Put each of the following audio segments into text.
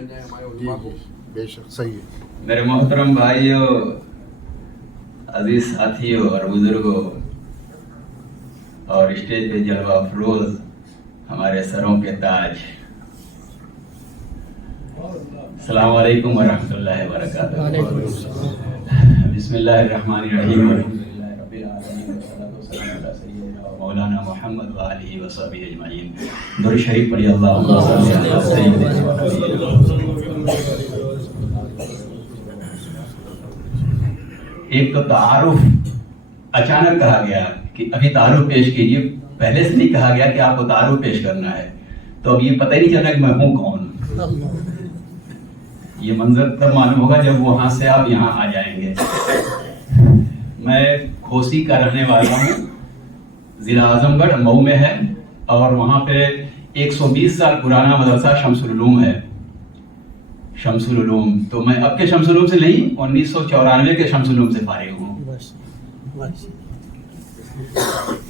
بے شک صحیح ہے. میرے محترم بھائیوں، عزیز ساتھیوں اور بزرگوں اور اسٹیج پہ جلوہ افروز ہمارے سروں کے تاج، السلام علیکم ورحمۃ اللہ وبرکاتہ. بسم اللہ الرحمن الرحیم. الحمدللہ رب العالمین والصلاۃ والسلام علی سیدنا و مولانا محمد وآلہ وصحبہ اجمعین. درود شریف پڑھیے. اللہم صل علی سیدنا و نبینا. ایک تو تعارف اچانک کہا گیا کہ ابھی تعارف پیش کیجیے، پہلے سے نہیں کہا گیا کہ آپ کو تعارف پیش کرنا ہے، تو اب یہ پتہ ہی نہیں چلا کہ میں ہوں کون. یہ منظر تب معلوم ہوگا جب وہاں سے آپ یہاں آ جائیں گے. میں کھوسی کا رہنے والا ہوں، ضلع اعظم گڑھ مئو میں ہے، اور وہاں پہ 120 سال پرانا مدرسہ شمس العلوم ہے. شمس العلوم تو میں اب کے شمس العلوم سے نہیں، 1994 کے شمس العلوم سے فارغ ہوں.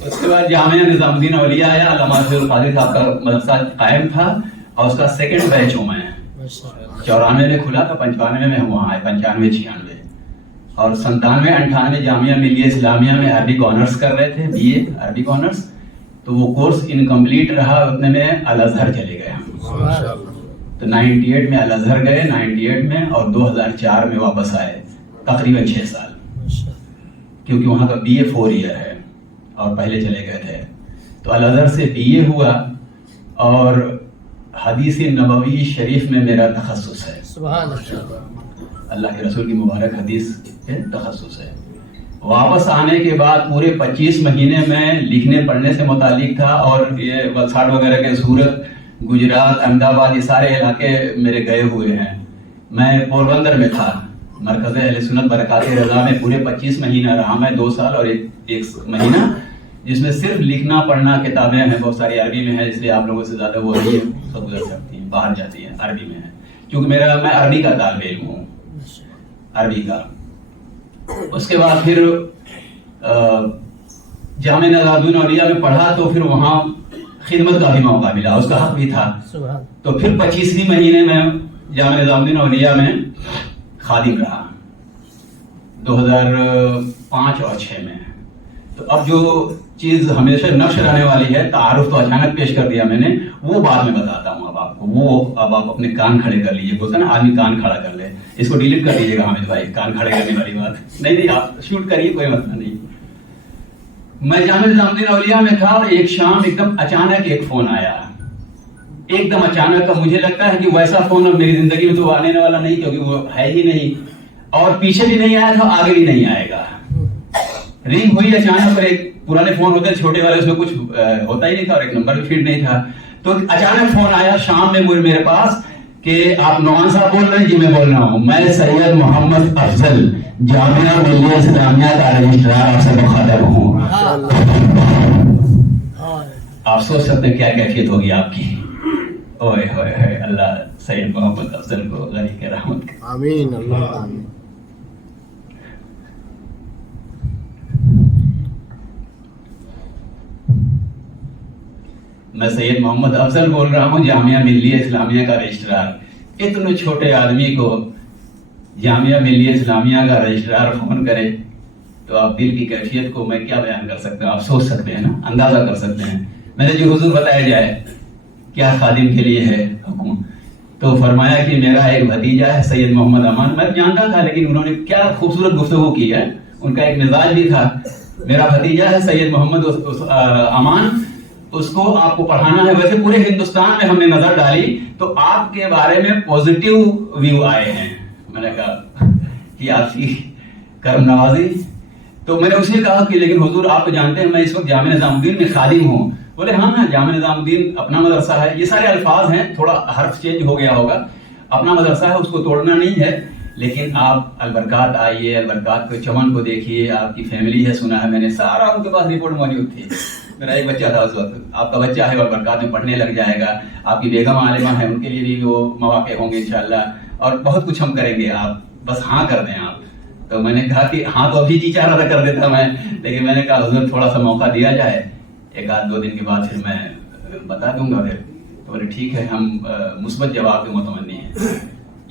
اس کے بعد جامعہ نظام الدین اولیاء آیا، علامہ القادری صاحب کا مدرسہ قائم تھا اور اس کا سیکنڈ بیچ ہوں میں. 94 میں کھلا تھا، 95 میں ہم وہاں آئے، 95 96 اور 97 98 جامعہ ملیہ اسلامیہ میں عربک آنرس کر رہے تھے، بی اے عربک آنرس. تو وہ کورس انکمپلیٹ رہا، اتنے میں الازہر چلے گئے ہم. تو 98 میں الازہر گئے، 98 میں، اور 2004 میں واپس آئے، تقریباً 6 سال، کیونکہ وہاں کا بی اے 4 ایئر ہے اور پہلے چلے گئے تھے. تو الازہر سے بی اے ہوا اور حدیث نبوی شریف میں میرا تخصص ہے. سبحان اللہ. اللہ کے رسول کی مبارک حدیث کے تخصص ہے. واپس آنے کے بعد پورے 25 مہینے میں لکھنے پڑھنے سے متعلق تھا، اور یہ ولساڈ وغیرہ کے سورت، گجرات، احمد آباد، یہ سارے علاقے میرے گئے ہوئے ہیں. میں پوربندر میں تھا، مرکز اہل سنت برکات رضا میں پورے 25 مہینہ رہا میں، 2 سال اور ایک مہینہ، جس میں صرف لکھنا پڑھنا. کتابیں ہیں بہت ساری عربی میں ہیں، اس لیے آپ لوگوں سے زیادہ وہ نہیں سب گزر سکتی ہیں، باہر جاتی ہیں عربی میں ہے، کیونکہ میں عربی کا طالب علم ہوں، عربی کا. اس کے بعد پھر جامعہ نظام الدین اولیاء میں پڑھا، تو پھر وہاں خدمت کا بھی موقع ملا، اس کا حق بھی تھا. تو پھر 25ویں مہینے میں جامعہ نظام الدین اولیاء میں خادم رہا، 2005 اور 6 میں. تو اب جو چیز ہمیشہ نقش رہنے والی ہے، تعارف تو اچانک پیش کر دیا میں نے، وہ بعد میں بتاتا ہوں اب آپ کو. وہ اب آپ اپنے کان کھڑے کر لیجیے، بولتا نا آدمی کان کھڑا کر لے، اس کو ڈیلیٹ کر دیجیے گا حامد بھائی، کان کھڑے کرنے والی بات نہیں. آپ شوٹ کریے، کوئی مسئلہ نہیں. میں جامعہ نظام الدین اولیاء میں تھا اور ایک شام ایک دم اچانک ایک فون آیا، ایک دم اچانک کا. مجھے لگتا ہے کہ ویسا فون اب میری زندگی میں تو آنے والا نہیں، کیونکہ وہ ہے ہی نہیں، اور پیچھے بھی نہیں آیا تھا، آگے بھی نہیں آئے گا. رنگ ہوئی اچانک، اور ایک پرانے فون ہوتے چھوٹے والے، اس میں کچھ ہوتا ہی نہیں تھا اور ایک نمبر بھی فیڈ نہیں تھا. تو اچانک فون آیا شام میں میرے پاس کہ آپ نعمان صاحب بول رہے ہیں؟ جی میں بول رہا ہوں. میں سید محمد افضل، جامعہ ملیہ اسلامیہ کا رجسٹرار، آپ سے مخاطب ہوں. آپ سوچ سکتے ہیں کیا کیفیت ہوگی آپ کی. اوئے ہوئے ہوئے، اللہ سید محمد افضل کو غنی کے رحمت کرے. آمین. اللہ آمین. میں سید محمد افضل بول رہا ہوں، جامعہ ملیہ اسلامیہ کا رجسٹرار. اتنے چھوٹے آدمی کو جامعہ ملیہ اسلامیہ کا رجسٹرار فون کرے تو آپ دل کی کیفیت کو میں کیا بیان کر سکتا ہوں؟ آپ سوچ سکتے ہیں نا، اندازہ کر سکتے ہیں. میں نے جو حضور بتایا جائے کیا خادم کے لیے ہے حکم، تو فرمایا کہ میرا ایک بھتیجا ہے سید محمد امان. میں جانتا تھا، لیکن انہوں نے کیا خوبصورت گفتگو کی ہے، ان کا ایک مزاج بھی تھا. میرا بھتیجا ہے سید محمد امان، اس کو آپ کو پڑھانا ہے. ویسے پورے ہندوستان میں ہم نے نظر ڈالی تو آپ کے بارے میں پوزیٹیو ویو آئے ہیں. میں نے کہا کہ آپ کی کرم نوازی. تو میں نے اسے کہا کہ لیکن حضور آپ تو جانتے ہیں میں اس وقت جامعہ نظام الدین میں خادم ہوں. بولے ہاں جامعہ نظام الدین اپنا مدرسہ ہے. یہ سارے الفاظ ہیں، تھوڑا حرف چینج ہو گیا ہوگا. اپنا مدرسہ ہے، اس کو توڑنا نہیں ہے، لیکن آپ البرکات آئیے، البرکات کے چمن کو دیکھیے. آپ کی فیملی ہے، سنا ہے میں نے، سارا ان کے پاس رپورٹ موجود تھی. میرا ایک بچہ تھا اس وقت، آپ کا بچہ ہے اور برکات میں پڑھنے لگ جائے گا. آپ کی بیگم عالمہ ہے، ان کے لیے بھی وہ مواقع ہوں گے انشاءاللہ، اور بہت کچھ ہم کریں گے. آپ بس ہاں کر دیں آپ. تو میں نے کہا کہ ہاں تو ابھی جی چاہ رہا کر دیتا میں، لیکن میں نے کہا حضور تھوڑا سا موقع دیا جائے، 1-2 دن کے بعد پھر میں بتا دوں گا. پھر تو بولے ٹھیک ہے، ہم مثبت جواب کے متمنی ہیں.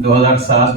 2007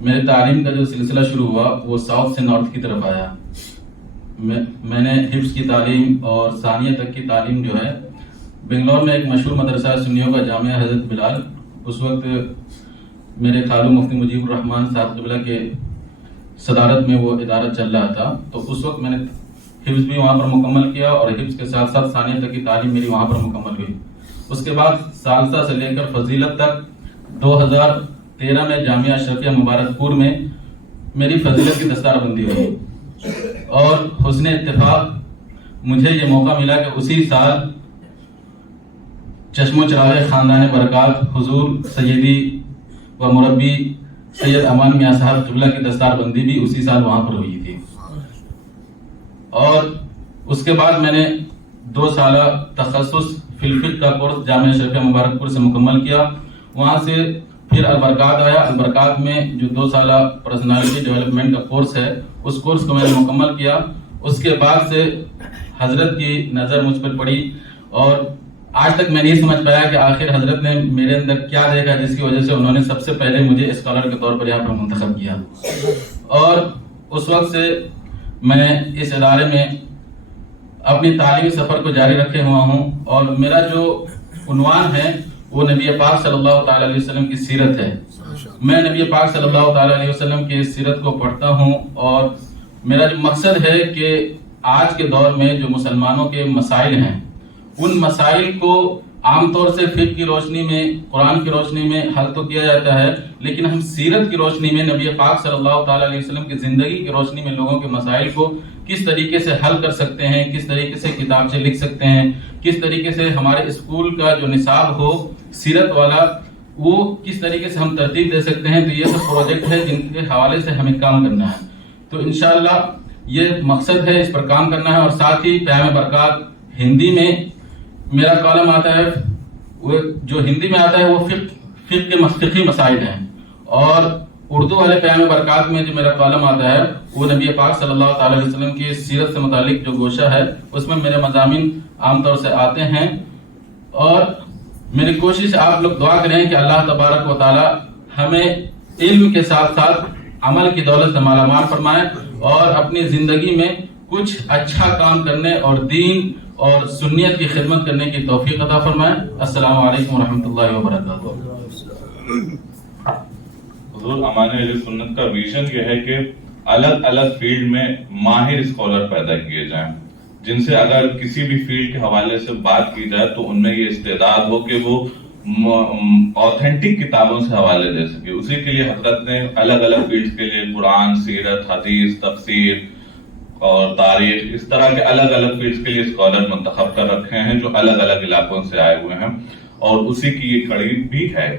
میرے تعلیم کا جو سلسلہ شروع ہوا وہ ساؤتھ سے نارتھ کی طرف آیا. میں نے حفظ کی تعلیم اور ثانیہ تک کی تعلیم جو ہے بنگلور میں ایک مشہور مدرسہ سنیوں کا جامعہ حضرت بلال، اس وقت میرے خالو مفتی مجیب الرحمان صاحب قبلہ کے صدارت میں وہ ادارہ چل رہا تھا. تو اس وقت میں نے حفظ بھی وہاں پر مکمل کیا اور حفظ کے ساتھ ساتھ ثانیہ تک کی تعلیم میری وہاں پر مکمل ہوئی. اس کے بعد ثالثہ سے لے کر فضیلت تک 2013 میں جامعہ اشرفیہ مبارک پور میں میری فضیلت کی دستار بندی ہوئی. اور حسن اتفاق مجھے یہ موقع ملا کہ اسی سال چشم و چراغ خاندان برکات حضور سیدی و مربی سید امان میاں صاحب قبلہ کی دستار بندی بھی اسی سال وہاں پر ہوئی تھی. اور اس کے بعد میں نے 2 سالہ تخصص فی الفقہ کا کورس جامعہ اشرفیہ مبارک پور سے مکمل کیا. وہاں سے پھر البرکات آیا. البرکات میں جو 2 سالہ پرسنالٹی ڈیولپمنٹ کا کورس ہے اس کورس کو میں نے مکمل کیا. اس کے بعد سے حضرت کی نظر مجھ پر پڑی اور آج تک میں نہیں سمجھ پایا کہ آخر حضرت نے میرے اندر کیا دیکھا جس کی وجہ سے انہوں نے سب سے پہلے مجھے اسکالر کے طور پر یہاں پر منتخب کیا. اور اس وقت سے میں اس ادارے میں اپنی تعلیمی سفر کو جاری رکھے ہوا ہوں اور میرا جو عنوان ہے وہ نبی پاک صلی اللہ تعالی علیہ وسلم کی سیرت ہے. میں نبی پاک صلی اللہ تعالی علیہ وسلم کی سیرت کو پڑھتا ہوں اور میرا جو مقصد ہے کہ آج کے دور میں جو مسلمانوں کے مسائل ہیں ان مسائل کو عام طور سے فقہ کی روشنی میں، قرآن کی روشنی میں حل تو کیا جاتا ہے، لیکن ہم سیرت کی روشنی میں نبی پاک صلی اللہ تعالی علیہ وسلم کی زندگی کی روشنی میں لوگوں کے مسائل کو کس طریقے سے حل کر سکتے ہیں، کس طریقے سے کتاب سے لکھ سکتے ہیں، کس طریقے سے ہمارے اسکول کا جو نصاب ہو سیرت والا وہ کس طریقے سے ہم ترتیب دے سکتے ہیں. تو یہ سب پروجیکٹ ہے جن کے حوالے سے ہمیں کام کرنا ہے. تو انشاءاللہ یہ مقصد ہے، اس پر کام کرنا ہے. اور ساتھ ہی پیام برکات ہندی میں میرا کالم آتا ہے، وہ جو ہندی میں آتا ہے وہ فقہ کے فقہی مسائل ہیں. اور اردو والے پیام برکات میں جو میرا کالم آتا ہے وہ نبی پاک صلی اللہ تعالی علیہ وسلم کی سیرت سے متعلق جو گوشہ ہے اس میں میرے مضامین عام طور سے آتے ہیں. اور میری کوشش آپ لوگ دعا کریں کہ اللہ تبارک و تعالی ہمیں علم کے ساتھ ساتھ عمل کی دولت سے مالا مال فرمائے اور اپنی زندگی میں کچھ اچھا کام کرنے اور دین اور سنیت کی خدمت کرنے کی توفیق عطا فرمائے. السلام علیکم ورحمۃ اللہ وبرکاتہ. حضور امان اہل سنت کا ویژن یہ ہے کہ الگ الگ فیلڈ میں ماہر اسکالر پیدا کیے جائیں جن سے اگر کسی بھی فیلڈ کے حوالے سے بات کی جائے تو ان میں یہ استعداد ہو کہ وہ آتھینٹک کتابوں سے حوالے دے سکے. اسی کے لیے حضرت نے الگ الگ فیلڈز کے لیے قرآن، سیرت، حدیث، تفسیر اور تاریخ، اس طرح کے الگ الگ فیلڈز کے لیے اسکالر منتخب کر رکھے ہیں جو الگ الگ علاقوں سے آئے ہوئے ہیں اور اسی کی یہ کڑی بھی ہے.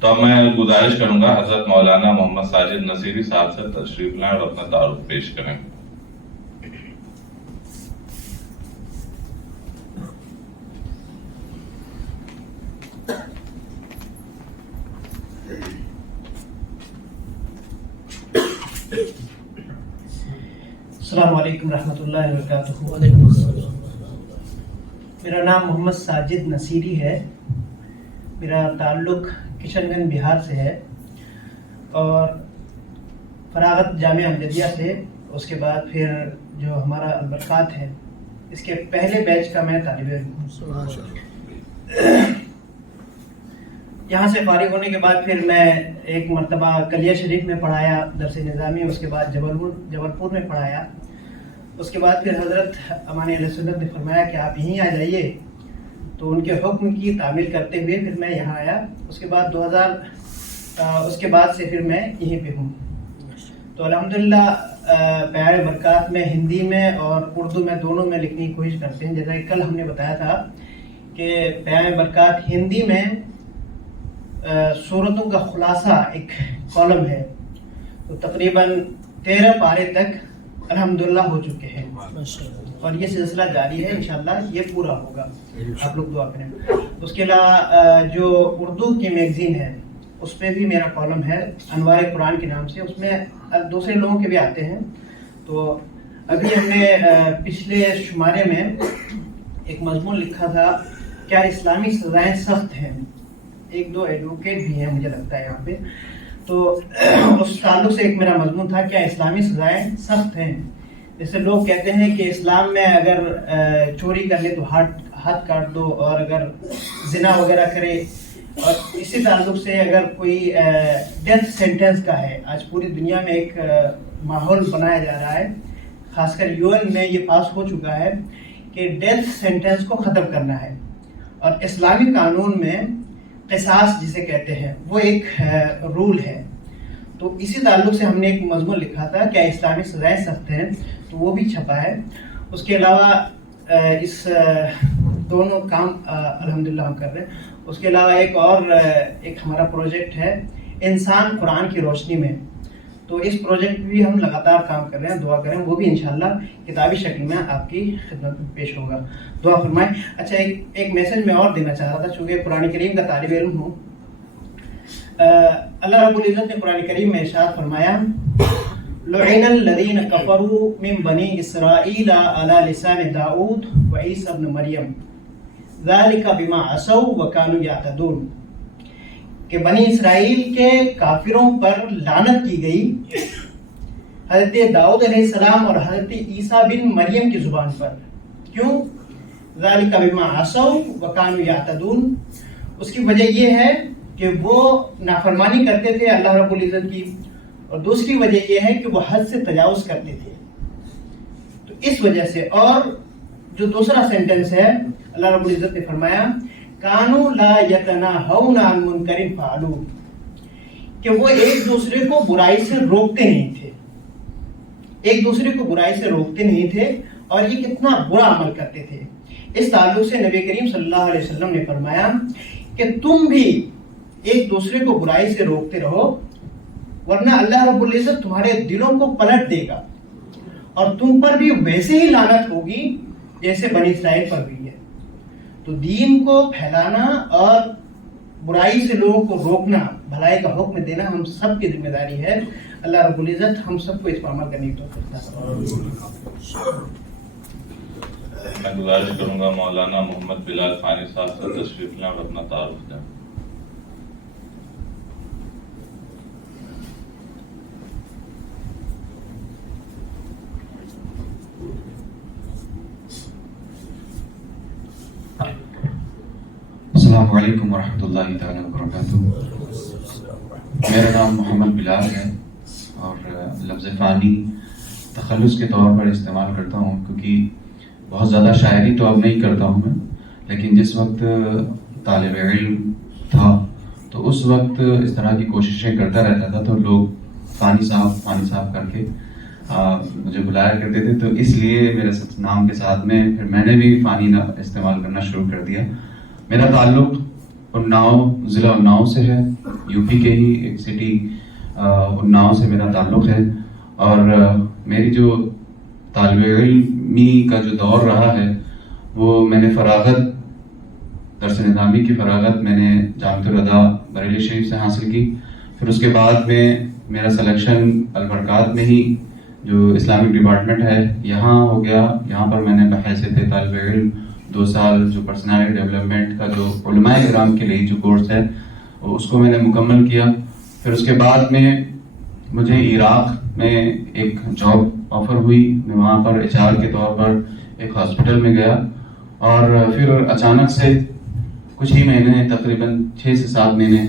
تو میں گزارش کروں گا حضرت مولانا محمد ساجد نصیری صاحب سے تشریف لائیں اور اپنا تعارف پیش کریں. السلام علیکم رحمۃ اللہ وبرکاتہ. میرا نام محمد ساجد نصیری ہے. میرا تعلق کشن گنج بہار سے ہے اور فراغت جامعہ امجدیہ سے. اس کے بعد پھر جو ہمارا البرکات ہے اس کے پہلے بیچ کا میں طالب علم ہوں. یہاں سے فارغ ہونے کے بعد پھر میں ایک مرتبہ کلیہ شریف میں پڑھایا درس نظامی، اس کے بعد جبل پور میں پڑھایا. اس کے بعد پھر حضرت امان اہل سنت نے فرمایا کہ آپ یہیں آ جائیے، تو ان کے حکم کی تعمیل کرتے ہوئے پھر میں یہاں آیا. اس کے بعد اس کے بعد سے پھر میں یہیں پہ ہوں. تو الحمدللہ پیام برکات میں ہندی میں اور اردو میں دونوں میں لکھنے کی کوشش کرتے ہیں. جیسا کہ کل ہم نے بتایا تھا کہ پیام برکات ہندی میں سورتوں کا خلاصہ ایک کالم ہے، تو تقریباً 13 پارے تک الحمدللہ ہو چکے ہیں اور یہ سلسلہ جاری ہے. انشاءاللہ یہ پورا ہوگا، آپ لوگ دعا کریں. اس کے علاوہ جو اردو کی میگزین ہے اس پہ بھی میرا کالم ہے انوار قرآن کے نام سے. اس میں دوسرے لوگوں کے بھی آتے ہیں. تو ابھی ہم نے پچھلے شمارے میں ایک مضمون لکھا تھا، کیا اسلامی سزائیں سخت ہیں. 1-2 ایڈوکیٹ بھی ہیں مجھے لگتا ہے یہاں پہ. تو اس تعلق سے ایک میرا مضمون تھا کیا اسلامی سزائیں سخت ہیں. جیسے لوگ کہتے ہیں کہ اسلام میں اگر چوری کر لے تو ہاتھ کاٹ دو، اور اگر زنا وغیرہ کرے، اور اسی تعلق سے اگر کوئی ڈیتھ سینٹنس کا ہے. آج پوری دنیا میں ایک ماحول بنایا جا رہا ہے، خاص کر یو این میں یہ پاس ہو چکا ہے کہ ڈیتھ سینٹنس کو ختم کرنا ہے، اور اسلامی قانون میں قصاص جسے کہتے ہیں وہ ایک رول ہے. تو اسی تعلق سے ہم نے ایک مضمون لکھا تھا کیا اسلامی سزائیں سخت ہیں، تو وہ بھی چھپا ہے. اس کے علاوہ اس دونوں کام الحمدللہ ہم کر رہے ہیں. اس کے علاوہ ایک ہمارا پروجیکٹ ہے انسان قرآن کی روشنی میں. تو اس پروجیکٹ بھی ہم لگاتار کام کر رہے ہیں، دعا کریں. وہ بھی انشاءاللہ کتابی شکل میں آپ کی خدمت میں پیش ہوگا، دعا فرمائیں. اچھا، ایک میسج میں اور دینا چاہ رہا تھا، چونکہ قرآن کریم کا طالب علم ہوں. اللہ رب العزت نے قرآن کریم میں ارشاد فرمایا لعن الذین کفروا من بنی اسرائیل علی لسان داؤد وعیسی ابن مریم ذلک بما عصوا وکانوا یعتدون، کہ بنی اسرائیل کے کافروں پر لعنت کی گئی حضرت داؤد علیہ السلام اور حضرت عیسیٰ بن مریم کی زبان پر. کیوں؟ ذالک بما عصوا وکانوا یعتدون، اس کی وجہ یہ ہے کہ وہ نافرمانی کرتے تھے اللہ رب العزت کی، اور دوسری وجہ یہ ہے کہ وہ حد سے تجاوز کرتے تھے. تو اس وجہ سے، اور جو دوسرا سینٹنس ہے اللہ رب العزت نے فرمایا کانوا لا یتناہون عن منکر فعلوہ، کہ وہ ایک دوسرے کو برائی سے روکتے نہیں تھے، ایک دوسرے کو برائی سے روکتے نہیں تھے، اور یہ کتنا برا عمل کرتے تھے. اس تعلق سے نبی کریم صلی اللہ علیہ وسلم نے فرمایا کہ تم بھی ایک دوسرے کو برائی سے روکتے رہو، ورنہ اللہ رب العزت تمہارے دلوں کو پلٹ دے گا، اور تم پر بھی ویسے ہی لعنت ہوگی جیسے بنی اسرائیل پر ہوئی ہے. تو دین کو پھیلانا اور برائی سے لوگوں کو روکنا، بھلائی کا حکم دینا ہم سب کی ذمہ داری ہے. اللہ رب العزت ہم سب کو اس پر عمل کرنے کی توفیق عطا. میں گزارش کروں گا مولانا محمد بلال فانی صاحب سے تشریف لیں اور اپنا تعارف دیں. السلام علیکم ورحمۃ اللہ تعالیٰ وبرکاتہ. میرا نام محمد بلال ہے، اور لفظ فانی تخلص کے طور پر استعمال کرتا ہوں، کیونکہ بہت زیادہ شاعری تو اب نہیں کرتا ہوں میں، لیکن جس وقت طالب علم تھا تو اس وقت اس طرح کی کوششیں کرتا رہتا تھا، تو لوگ فانی صاحب کر کے مجھے بلایا کرتے تھے. تو اس لیے میرے نام کے ساتھ میں پھر میں نے بھی فانی استعمال کرنا شروع کر دیا. میرا تعلق اناؤ، ضلع اناؤ سے ہے، یو پی کے ہی ایک سٹی اناؤ سے میرا تعلق ہے. اور میری جو طالب علمی کا جو دور رہا ہے وہ میں نے فراغت، درس نظامی کی فراغت میں نے جامعۃ الرضا بریلی شریف سے حاصل کی. پھر اس کے بعد میں میرا سلیکشن البرکات میں ہی جو اسلامک ڈپارٹمنٹ ہے یہاں ہو گیا. یہاں پر میں نے بحیثیت طالب علم 2 سال جو پرسنالٹی ڈیولپمنٹ کا جو علماء کرام کے لیے جو کورس ہے اس کو میں نے مکمل کیا. پھر اس کے بعد میں مجھے عراق میں ایک جاب آفر ہوئی. میں وہاں پر HR کے طور پر ایک ہاسپٹل میں گیا، اور پھر اچانک سے کچھ ہی مہینے، تقریباً 6 سے 7 مہینے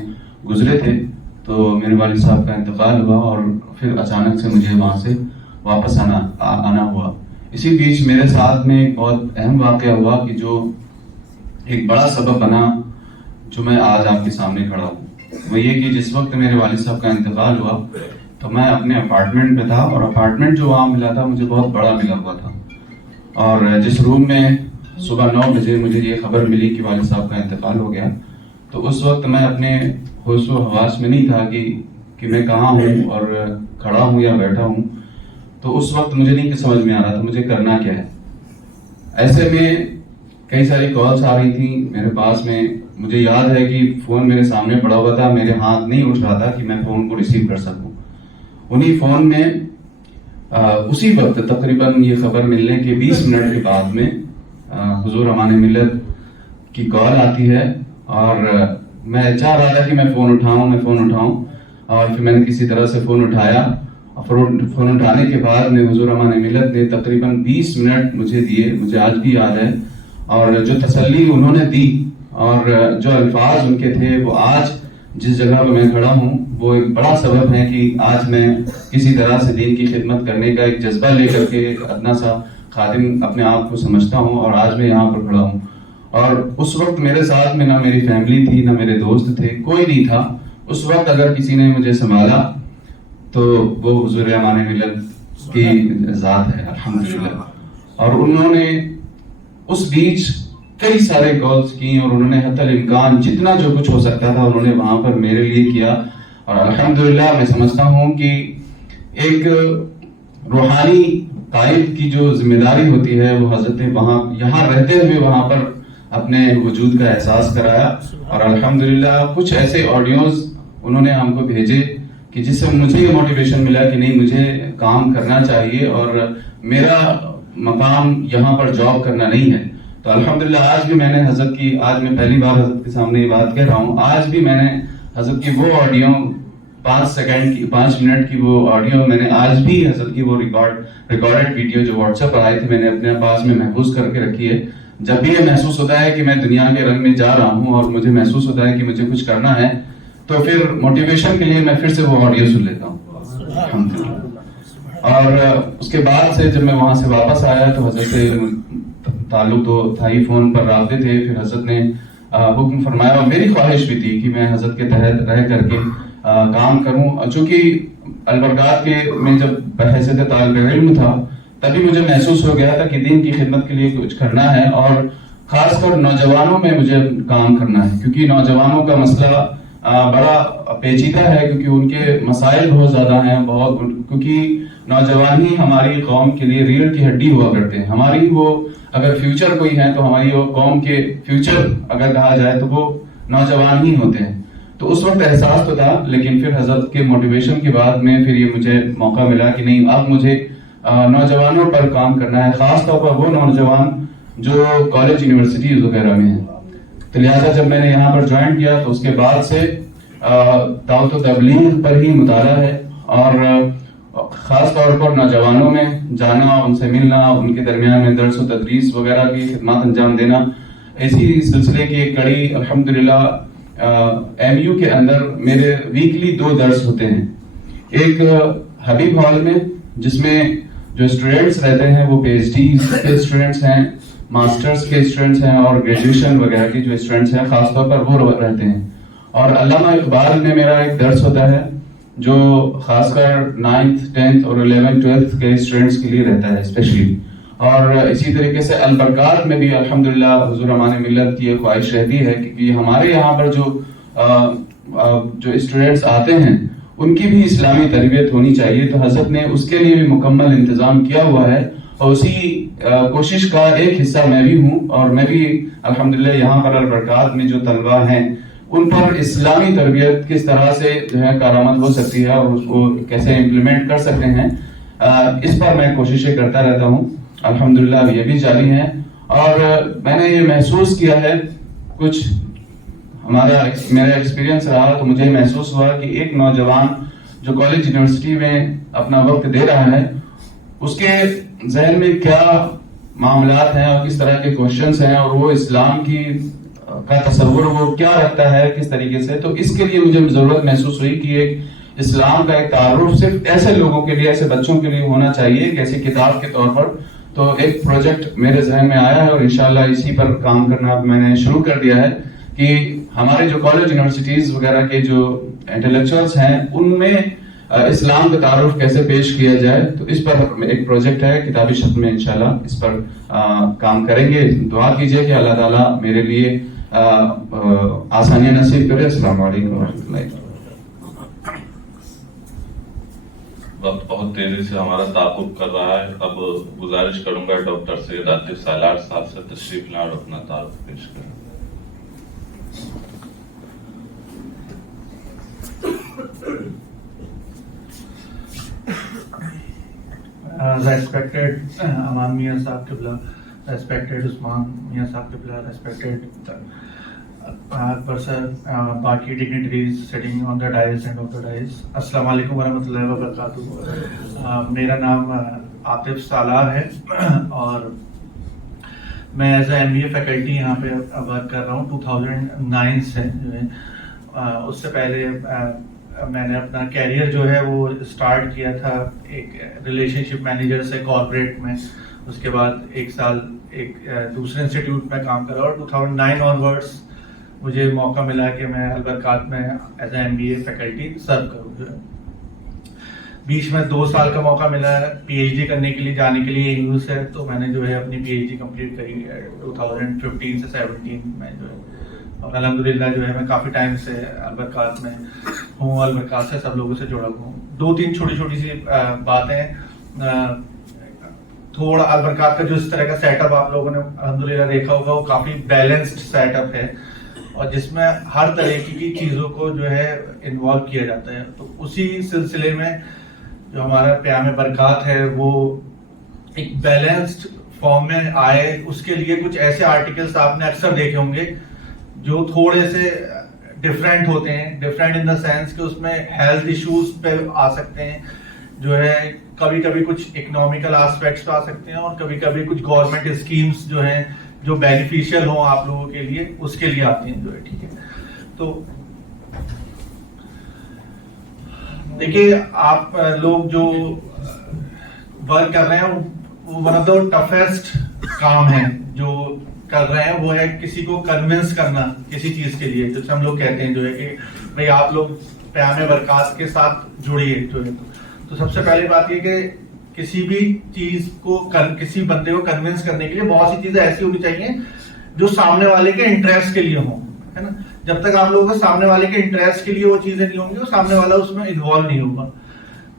گزرے تھے تو میرے والد صاحب کا انتقال ہوا، اور پھر اچانک سے مجھے وہاں سے واپس آنا ہوا. اسی بیچ میرے ساتھ میں ایک بہت اہم واقعہ ہوا کہ جو ایک بڑا سبب بنا جو میں آج آپ کے سامنے کھڑا ہوں. وہ یہ کہ جس وقت میرے والد صاحب کا انتقال ہوا تو میں اپنے اپارٹمنٹ میں تھا، اور اپارٹمنٹ جو وہاں ملا تھا مجھے بہت بڑا ملا ہوا تھا. اور جس روم میں صبح 9 بجے مجھے یہ خبر ملی کہ والد صاحب کا انتقال ہو گیا، تو اس وقت میں اپنے ہوش و حواس میں نہیں تھا کہ میں کہاں ہوں اور کھڑا ہوں یا بیٹھا ہوں. تو اس وقت مجھے نہیں سمجھ میں آ رہا تھا مجھے کرنا کیا ہے. ایسے میں کئی ساری کالس آ رہی تھیں میرے پاس میں. مجھے یاد ہے کہ فون میرے سامنے پڑا ہوا تھا، میرے ہاتھ نہیں اٹھ رہا تھا کہ میں فون کو ریسیو کر سکوں. انہی فون میں اسی وقت تقریباً یہ خبر ملنے کے 20 منٹ کے بعد میں حضور امان ملت کی کال آتی ہے، اور میں چاہ رہا تھا کہ میں فون اٹھاؤں. اور پھر میں نے کسی طرح سے فون اٹھایا، اور فون اٹھانے کے بعد میں حضور امان ملت نے تقریباً 20 منٹ مجھے دیے، مجھے آج بھی یاد ہے، اور جو تسلی انہوں نے دی اور جو الفاظ ان کے تھے، وہ آج جس جگہ پہ میں کھڑا ہوں وہ ایک بڑا سبب ہے کہ آج میں کسی طرح سے دین کی خدمت کرنے کا ایک جذبہ لے کر کے ادنا سا خادم اپنے آپ کو سمجھتا ہوں، اور آج میں یہاں پر کھڑا ہوں۔ اور اس وقت میرے ساتھ میں نہ میری فیملی تھی، نہ میرے دوست تھے، کوئی نہیں تھا۔ اس وقت اگر کسی نے مجھے سنبھالا تو وہ حضور امان ملت کی ذات ہے، الحمدللہ۔ اور انہوں نے اس بیچ کئی سارے کالز کی، اور انہوں نے حتی الامکان جتنا جو کچھ ہو سکتا تھا انہوں نے وہاں پر میرے لیے کیا، اور الحمدللہ میں سمجھتا ہوں کہ ایک روحانی قائد کی جو ذمہ داری ہوتی ہے وہ حضرت نے وہاں یہاں رہتے ہوئے وہاں پر اپنے وجود کا احساس کرایا، اور الحمدللہ کچھ ایسے آڈیوز انہوں نے ہم کو بھیجے کہ جس سے مجھے یہ موٹیویشن ملا کہ نہیں، مجھے کام کرنا چاہیے اور میرا مقام یہاں پر جاب کرنا نہیں ہے۔ تو الحمدللہ آج بھی میں نے حضرت کی، آج میں پہلی بار حضرت کے سامنے یہ بات کہہ رہا ہوں، آج بھی میں نے حضرت کی وہ آڈیو 5 منٹ کی وہ آڈیو میں نے آج بھی حضرت کی وہ ریکارڈڈ ویڈیو جو واٹس ایپ پر آئی تھی میں نے اپنے پاس میں محفوظ کر کے رکھی ہے۔ جب بھی یہ محسوس ہوتا ہے کہ میں دنیا کے رنگ میں جا رہا ہوں اور مجھے محسوس ہوتا ہے کہ مجھے کچھ کرنا ہے، تو پھر موٹیویشن کے لیے میں پھر سے وہ آڈیو سن لیتا ہوں الحمدللہ۔ اور اس کے بعد سے جب میں وہاں سے واپس آیا تو حضرت سے تعلق تو تھا ہی، فون پر رابطے تھے، پھر حضرت نے حکم فرمایا، اور میری خواہش بھی تھی کہ میں حضرت کے تحت رہ کر کے کام کروں، چونکہ البرکات کے میں جب بحیثیت طالب علم تھا تبھی مجھے محسوس ہو گیا تھا کہ دین کی خدمت کے لیے کچھ کرنا ہے، اور خاص کر نوجوانوں میں مجھے کام کرنا ہے، کیونکہ نوجوانوں کا مسئلہ بڑا پیچیدہ ہے، کیونکہ ان کے مسائل بہت زیادہ ہیں، کیونکہ نوجوان ہی ہماری قوم کے لیے ریڑھ کی ہڈی ہوا کرتے ہیں۔ ہماری وہ اگر فیوچر کوئی ہے تو ہماری وہ قوم کے فیوچر اگر کہا جائے تو وہ نوجوان ہی ہوتے ہیں۔ تو اس وقت احساس تو تھا، لیکن پھر حضرت کے موٹیویشن کے بعد میں پھر یہ مجھے موقع ملا کہ نہیں، اب مجھے نوجوانوں پر کام کرنا ہے، خاص طور پر وہ نوجوان جو کالج یونیورسٹیز وغیرہ میں ہیں۔ تو لہٰذا جب میں نے یہاں پر جوائن کیا تو اس کے بعد سے دعوت و تبلیغ پر ہی مطالعہ ہے، اور خاص طور پر نوجوانوں میں جانا، ان سے ملنا، ان کے درمیان میں درس و تدریس وغیرہ کی خدمات انجام دینا، اسی سلسلے کی ایک کڑی الحمدللہ ایم یو کے اندر میرے ویکلی 2 درس ہوتے ہیں، ایک حبیب ہال میں جس میں جو اسٹوڈینٹس رہتے ہیں وہ پی ایچ ڈی کے اسٹوڈینٹس ہیں، ماسٹرز کے اسٹوڈینٹس ہیں، اور گریجویشن وغیرہ کے جو اسٹوڈینٹس ہیں خاص طور پر وہ رہتے ہیں۔ اور علامہ اقبال میں میرا ایک درس ہوتا ہے جو خاص کر 9th 10th اور 11th 12th کے اسٹوڈینٹس کے لیے رہتا ہے اسپیشلی۔ اور اسی طریقے سے البرکات میں بھی الحمدللہ حضور امان ملت کی یہ خواہش رہتی ہے کہ ہمارے یہاں پر جو اسٹوڈینٹس آتے ہیں ان کی بھی اسلامی تربیت ہونی چاہیے، تو حضرت نے اس کے لیے بھی مکمل انتظام کیا ہوا ہے، اور اسی کوشش کا ایک حصہ میں بھی ہوں، اور میں بھی الحمدللہ یہاں پر البرکات میں جو طلبہ ہیں ان پر اسلامی تربیت کس طرح سے جو ہے کارآمد ہو سکتی ہے اور اس کو کیسے امپلیمنٹ کر سکتے ہیں، اس پر میں کوششیں کرتا رہتا ہوں الحمدللہ، اب یہ بھی جاری ہیں۔ اور میں نے یہ محسوس کیا ہے، کچھ میرا ایکسپیرینس رہا تو مجھے محسوس ہوا کہ ایک نوجوان جو کالج یونیورسٹی میں اپنا وقت دے رہا ہے اس کے ذہن میں کیا معاملات ہیں اور کس طرح کے کوشچنس ہیں، اور وہ اسلام کی کا تصور وہ کیا رکھتا ہے کس طریقے سے، تو اس کے لیے مجھے ضرورت محسوس ہوئی کہ ایک اسلام کا ایک تعارف صرف ایسے لوگوں کے لیے، ایسے بچوں کے لیے ہونا چاہیے ایک ایسی کتاب کے طور پر۔ تو ایک پروجیکٹ میرے ذہن میں آیا ہے اور انشاءاللہ اسی پر کام کرنا میں نے شروع کر دیا ہے کہ ہمارے جو کالج یونیورسٹیز وغیرہ کے جو انٹلیکچوئلس ہیں ان میں اسلام کا تعارف کیسے پیش کیا جائے، تو اس پر ایک پروجیکٹ ہے کتابی شکل میں، انشاءاللہ اس پر کام کریں گے۔ دعا کیجئے کہ اللہ تعالیٰ میرے لیے آسانیاں نصیب کرے۔ السلام علیکم ورحمۃ اللہ۔ وقت بہت تیزی سے ہمارا تعاقب کر رہا ہے، اب گزارش کروں گا ڈاکٹر سید عاطف سالار صاحب سے تشریف لائیں اور اپنا تعارف پیش کریں۔ Respected Aman Mian Sahab Qibla, respected Usman Mian Sahab Qibla, respected Akbar sir, باقی dignitaries sitting on the dais and off the dais, السلام علیکم ورحمۃ اللہ وبرکاتہ. میرا نام عاطف سالار ہے اور میں ایز اے MBA فیکلٹی یہاں پہ ورک کر رہا ہوں 2009 سے. جو ہے اس سے پہلے میں نے اپنا کیریئر جو ہے وہ اسٹارٹ کیا تھا ایک ریلیشن شپ مینیجر سے کارپوریٹ میں. اس کے بعد ایک سال ایک دوسرے انسٹیٹیوٹ میں کام کرا اور 2009 آنورڈس مجھے موقع ملا کہ میں البرکات میں ایز اے MBA فیکلٹی سرو کروں. بیچ میں 2 سال کا موقع ملا PhD کرنے کے لیے جانے کے لیے AU سے, تو میں نے جو ہے اپنی PhD کمپلیٹ کری 2015 سے 17 میں جو ہے. اور الحمدللہ جو ہے میں کافی ٹائم سے البرکات میں ہوں, البرکات سے سب لوگوں سے جڑا ہوں. 2-3 چھوٹی سی باتیں. تھوڑا البرکات کا جو اس طرح کا سیٹ اپ آپ لوگوں نے الحمدللہ دیکھا ہوگا وہ کافی بیلنسڈ سیٹ اپ ہے اور جس میں ہر طرح کی چیزوں کو جو ہے انوالو کیا جاتا ہے. تو اسی سلسلے میں جو ہمارا پیام برکات ہے وہ ایک بیلنسڈ فارم میں آئے. اس کے لیے کچھ ایسے آرٹیکلس آپ نے اکثر دیکھے ہوں گے جو تھوڑے سے ڈفرینٹ ہوتے ہیں. ڈفرینٹ ان دا سینس کہ اس میں ہیلتھ ایشوز پہ آ سکتے ہیں, جو ہے کبھی کبھی کچھ اکنامیکل آسپیکٹس پہ آ سکتے ہیں اور کبھی کبھی کچھ گورنمنٹ اسکیمس جو ہیں جو بینیفیشیل ہوں آپ لوگوں کے لیے اس کے لیے آتی ہیں جو ہے. ٹھیک ہے, تو دیکھیے آپ لوگ جو ورک کر رہے ہیں وہ ون آف دا ٹفیسٹ کام ہے جو کر رہے ہیں, وہ ہے کسی کو کنونس کرنا کسی چیز کے لیے. جیسے ہم لوگ کہتے ہیں جو ہے کہ بھائی آپ لوگ پیام برکات کے ساتھ جڑیے جو ہے. تو سب سے پہلی بات یہ کہ کسی بھی چیز کو کسی بندے کو کنونس کرنے کے لیے بہت سی چیزیں ایسی ہونی چاہیے جو سامنے والے کے انٹرسٹ کے لیے ہوں, ہے نا. جب تک آپ لوگوں کو سامنے والے کے انٹرسٹ کے لیے وہ چیزیں نہیں ہوں گی, وہ سامنے والا اس میں انوالو نہیں ہوگا.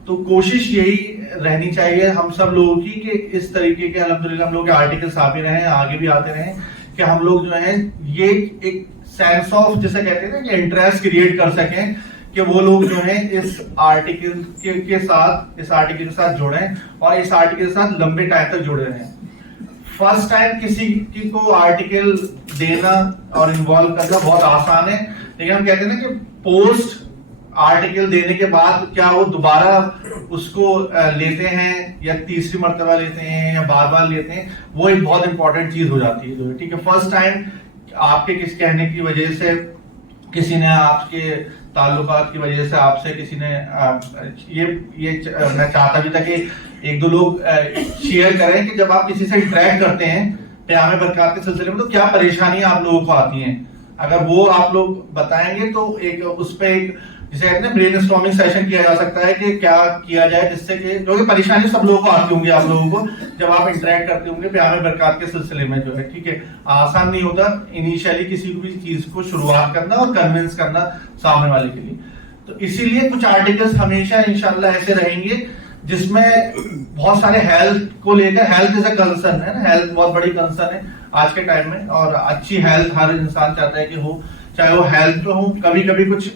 تو کوشش یہی رہنی چاہیے ہم سب لوگوں کی کہ اس طریقے کے الحمدللہ ہم لوگ کے آرٹیکلس آتے رہیں, آگے بھی آتے رہیں, کہ ہم لوگ جو ہیں یہ ایک سینس آف جیسے کہتے ہیں نا کہ انٹرسٹ کریٹ کر سکیں کہ وہ لوگ جو ہیں اس آرٹیکل کے ساتھ جڑیں اور اس آرٹیکل کے ساتھ لمبے ٹائم تک جڑے رہیں. فرسٹ ٹائم کسی کو آرٹیکل دینا اور انوالو کرنا بہت آسان ہے, لیکن ہم کہتے ہیں نا کہ پوسٹ آرٹیکل دینے کے بعد کیا وہ دوبارہ اس کو لیتے ہیں یا تیسری مرتبہ لیتے ہیں یا بار بار لیتے ہیں, وہ ایک بہت امپورٹنٹ چیز ہو جاتی ہے. ٹھیک ہے, فرسٹ ٹائم آپ کے کس کہنے کی وجہ سے کسی نے آپ کے تعلقات کی وجہ سے آپ سے کسی نے یہ میں چاہتا بھی تھا کہ 1-2 لوگ شیئر کریں کہ جب آپ کسی سے انٹریکٹ کرتے ہیں پیام برکات کے سلسلے میں تو کیا پریشانیاں آپ لوگوں کو آتی ہیں. اگر وہ آپ لوگ بتائیں گے تو ایک اس پہ ایک جسے کہتے ہیں برین اسٹارمنگ سیشن کیا جا سکتا ہے کہ کیا کیا جائے جس سے کہ جو کہ پریشانی سب لوگوں کو آتی ہوں گی آپ لوگوں کو جب آپ انٹریکٹ کرتے ہوں گے پیام برکات کے سلسلے میں جو ہے. ٹھیک ہے, آسان نہیں ہوتا انیشیلی کسی بھی چیز کو شروعات کرنا اور کنونس کرنا سامنے والے کے لیے. تو اسی لیے کچھ آرٹیکلس ہمیشہ انشاءاللہ ایسے رہیں گے جس میں بہت سارے ہیلتھ کو لے کر, ہیلتھ از اے کنسرن ہے نا, ہیلتھ بہت بڑی کنسرن ہے آج کے ٹائم میں, اور اچھی ہیلتھ ہر انسان چاہتا ہے کہ ہو, چاہے وہ ہیلتھ پہ ہو. کبھی کبھی کچھ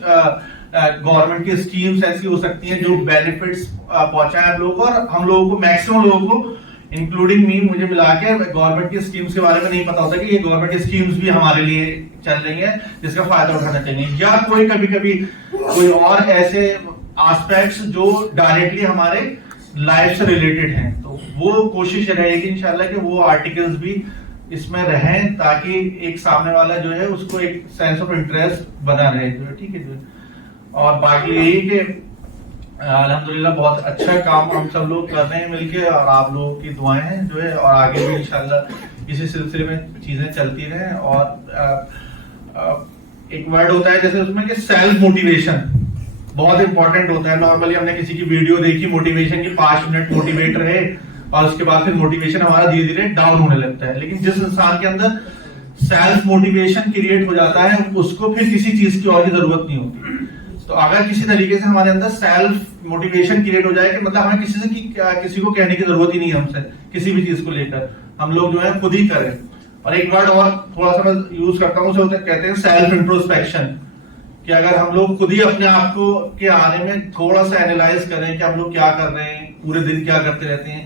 گورنمنٹ کی اسکیمس ایسی ہو سکتی ہیں جو بینیفٹس پہنچائیں ہم لوگوں کو, اور ہم لوگوں کو میکسیمم لوگوں کو انکلوڈنگ می مجھے ملا کے گورنمنٹ کی اسکیمس کے بارے میں نہیں پتا ہوتا کہ یہ گورنمنٹ اسکیمس بھی ہمارے لیے چل رہی ہیں جس کا فائدہ اٹھانا چاہیے, یا کوئی کبھی کبھی کوئی اور ایسے آسپیکٹس جو ڈائریکٹلی ہمارے لائف سے ریلیٹڈ ہیں. تو وہ کوشش رہے گی انشاءاللہ کہ وہ آرٹیکلس بھی اس میں رہیں تاکہ ایک سامنے والا جو ہے اس کو ایک سینس آف انٹرسٹ بنا رہے جو ہے. ٹھیک ہے, جو اور باقی یہی کہ الحمدللہ بہت اچھا کام ہم سب لوگ کر رہے ہیں مل کے, اور آپ لوگوں کی دعائیں ہیں جو ہے, اور آگے بھی انشاءاللہ اسی سلسلے میں چیزیں چلتی رہیں. اور ایک ورڈ ہوتا ہے جیسے اس میں کہ سیلف موٹیویشن بہت امپورٹنٹ ہوتا ہے. نارملی ہم نے کسی کی ویڈیو دیکھی موٹیویشن کی 5 منٹ موٹیویٹ رہے اور اس کے بعد پھر موٹیویشن ہمارا دھیرے دھیرے ڈاؤن ہونے لگتا ہے. لیکن جس انسان کے اندر سیلف موٹیویشن کریٹ ہو جاتا ہے اس کو پھر کسی چیز کی اور کی ضرورت نہیں ہوتی. تو اگر کسی طریقے سے ہمارے اندر سیلف موٹیویشن کریٹ ہو جائے کہ مطلب ہمیں کسی کو کہنے کی ضرورت ہی نہیں ہے, ہم سے کسی بھی چیز کو لے کر ہم لوگ جو ہے خود ہی کریں. اور ایک ورڈ اور تھوڑا سا میں یوز کرتا ہوں, اسے کہتے ہیں سیلف انٹروسپیکشن, کہ اگر ہم لوگ خود ہی اپنے آپ کو کے آنے میں تھوڑا سا اینالائز کریں کہ ہم لوگ کیا کر رہے ہیں, پورے دن کیا کرتے رہتے ہیں,